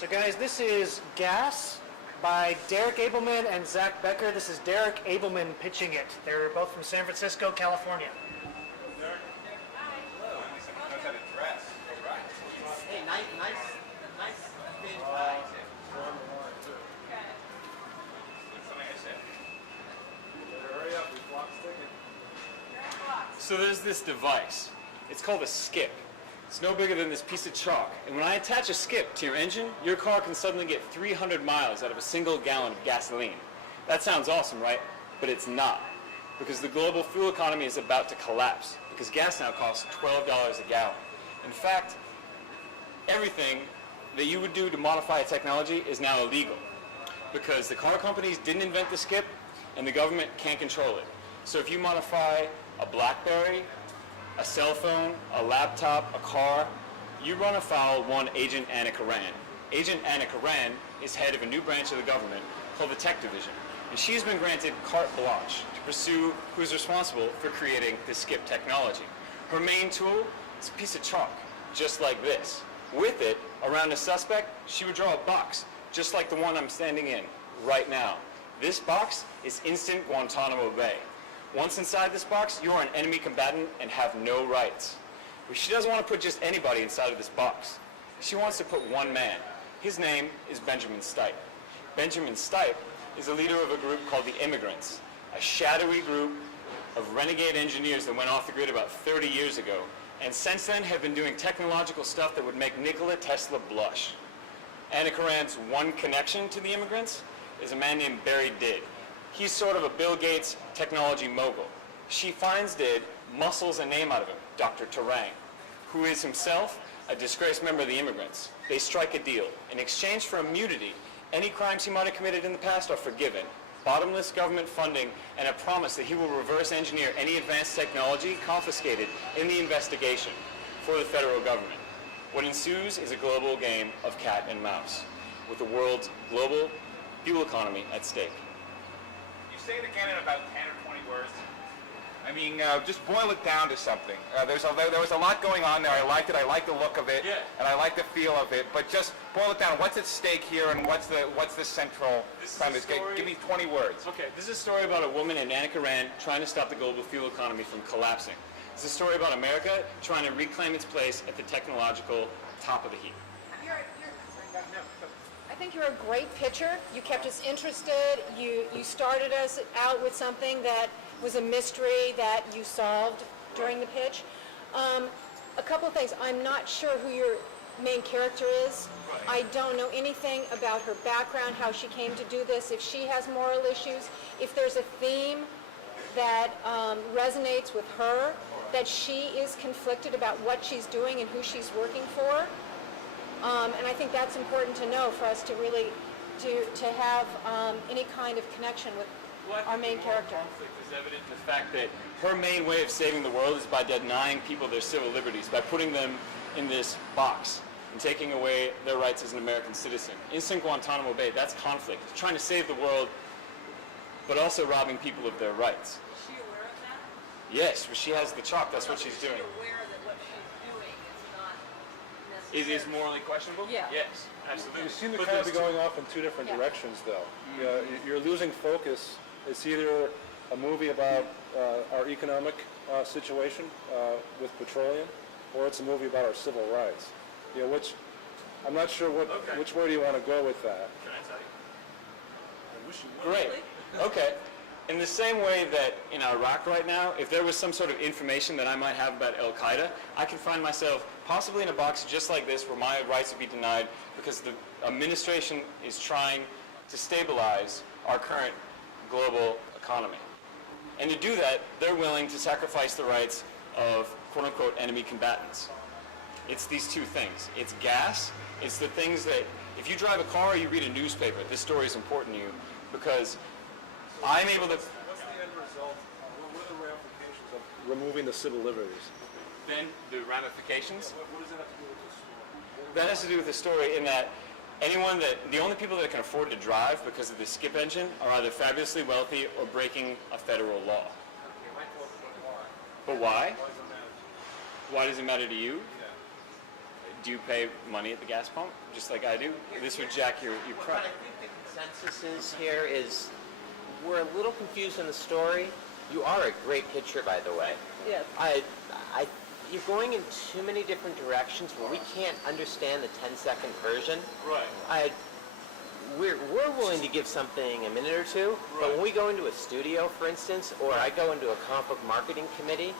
So guys, this is Gas by Derrick Ableman and Zach Becker. This is Derrick Ableman pitching it. They're both from San Francisco, California. Hey, nice thin tie. Hurry up, the clock's ticking. So there's this device. It's called a skip. It's no bigger than this piece of chalk. And when I attach a skip to your engine, your car can suddenly get 300 miles out of a single gallon of gasoline. That sounds awesome, right? But it's not. Because the global fuel economy is about to collapse. Because gas now costs $12 a gallon. In fact, everything that you would do to modify a technology is now illegal. Because the car companies didn't invent the skip, and the government can't control it. So if you modify a BlackBerry, a cell phone, a laptop, a car, you run afoul of one Agent Anna Karan. Agent Anna Karan is head of a new branch of the government called the Tech Division. And she's been granted carte blanche to pursue who's responsible for creating the skip technology. Her main tool is a piece of chalk, just like this. With it, around a suspect, she would draw a box, just like the one I'm standing in right now. This box is instant Guantanamo Bay. Once inside this box, you are an enemy combatant and have no rights. But she doesn't want to put just anybody inside of this box. She wants to put one man. His name is Benjamin Stipe. Benjamin Stipe is a leader of a group called the Immigrants, a shadowy group of renegade engineers that went off the grid about 30 years ago, and since then have been doing technological stuff that would make Nikola Tesla blush. Anna Karan's one connection to the Immigrants is a man named Barry Did. He's sort of a Bill Gates technology mogul. She finds Did, muscles a name out of him, Dr. Tarang, who is himself a disgraced member of the Immigrants. They strike a deal. In exchange for immunity, any crimes he might have committed in the past are forgiven. Bottomless government funding and a promise that he will reverse engineer any advanced technology confiscated in the investigation for the federal government. What ensues is a global game of cat and mouse, with the world's global fuel economy at stake. Say it again in about 10 or 20 words. I mean, just boil it down to something. There was a lot going on there. I liked it. I liked the look of it, and I liked the feel of it. But just boil it down. What's at stake here, and what's the central premise? Give me 20 words. Okay, this is a story about a woman named Anna Karan trying to stop the global fuel economy from collapsing. It's a story about America trying to reclaim its place at the technological top of the heap. I think you're a great pitcher. You kept us interested. You started us out with something that was a mystery that you solved during the pitch. A couple of things. I'm not sure who your main character is. I don't know anything about her background, how she came to do this, if she has moral issues, if there's a theme that resonates with her, that she is conflicted about what she's doing and who she's working for. And I think that's important to know for us to really to have any kind of connection with our main character. Conflict is evident in the fact that her main way of saving the world is by denying people their civil liberties, by putting them in this box and taking away their rights as an American citizen. Instant Guantanamo Bay, that's conflict. It's trying to save the world, but also robbing people of their rights. Is she aware of that? Yes, she has the chalk. That's what she's doing. Is she aware that what she's doing is not It necessary? is morally questionable? Yeah. Yes, absolutely. You seem to But kind of there's be going off in two different directions, though. You know, you're losing focus. It's either a movie about our economic situation with petroleum, or it's a movie about our civil rights. You know, which I'm not sure which way do you want to go with that. Can I tell you? Great. Okay. In the same way that in Iraq right now, if there was some sort of information that I might have about Al-Qaeda, I could find myself possibly in a box just like this where my rights would be denied because the administration is trying to stabilize our current global economy. And to do that, they're willing to sacrifice the rights of quote-unquote enemy combatants. It's these two things. It's gas. It's the things that, if you drive a car or you read a newspaper, this story is important to you because I'm able to... What's the end result? What are the ramifications of removing the civil liberties? Then the ramifications. What does that have to do with this story? That has to do with the story in that the only people that can afford to drive because of the skip engine are either fabulously wealthy or breaking a federal law. But why? Why does it matter to you? do you pay money at the gas pump, just like I do? This would jack your What prep. I think the consensus is here is we're a little confused in the story. You are a great pitcher, by the way. Yes. You're going in too many different directions where we can't understand the 10-second version. Right. We're willing to give something a minute or two, but when we go into a studio, for instance, or I go into a comic book marketing committee,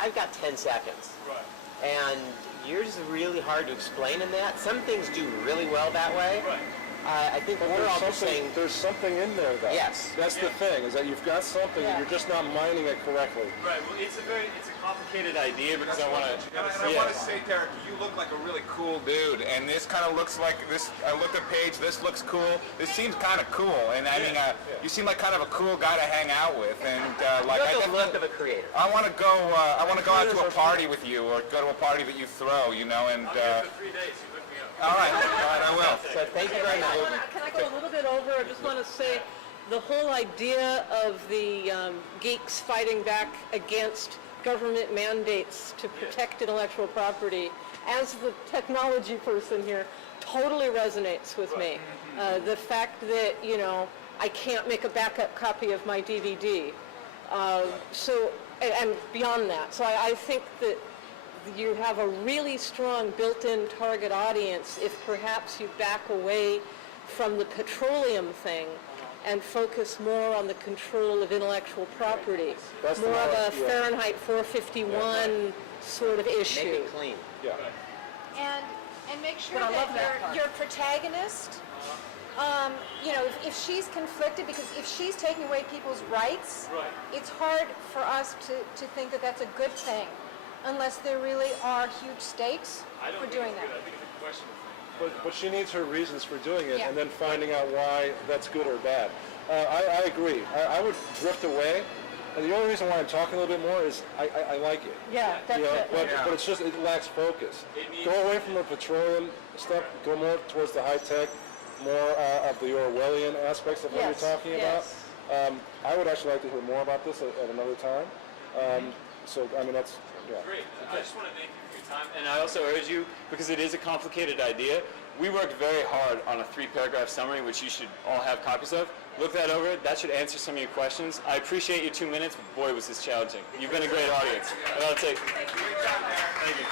I've got 10 seconds. Right. And yours is really hard to explain in that. Some things do really well that way. Right. I think we're all just saying, There's something in there, though. Yes. That's the thing, is that you've got something, and you're just not mining it correctly. Right. Well, it's a complicated idea because I want to. I want to say, Derrick, you look like a really cool dude, and this kind of looks like this. I looked at Paige. This looks cool. This seems kind of cool, and I mean, you seem like kind of a cool guy to hang out with, and like you I have the look definitely. of a creator. I want to go. I want to go out to a party with you, or go to a party that you throw. You know, and. For 3 days, you look me up. All right, I will. So thank you very much. Can I go a little bit over? I just want to say the whole idea of the geeks fighting back against government mandates to protect intellectual property, as the technology person here, totally resonates with me. The fact that, I can't make a backup copy of my DVD. And beyond that. So I think that you have a really strong built-in target audience if perhaps you back away from the petroleum thing and focus more on the control of intellectual property. That's the more of a knowledge, yeah. Fahrenheit 451 sort of Make issue. it clean. Yeah. And make sure But I love that that part. your protagonist, if she's conflicted, because if she's taking away people's rights, Right. it's hard for us to think that that's a good thing, unless there really are huge stakes I don't for think doing it's that. good. I think it's a questionable thing. But she needs her reasons for doing it, Yeah. and then finding out why that's good or bad. I agree. I would drift away, and the only reason why I'm talking a little bit more is I like it. Yeah, that's it. But it's just, it lacks focus. Go away from the petroleum stuff, go more towards the high tech, more of the Orwellian aspects of what Yes, you're talking yes. about. I would actually like to hear more about this at another time. So, I mean, that's, yeah. Great. I just want to thank you for your time. And I also urge you, because it is a complicated idea, we worked very hard on a 3-paragraph summary, which you should all have copies of. Look that over. That should answer some of your questions. I appreciate your 2 minutes, but boy, was this challenging. You've been a great audience. And I'll take. Thank you.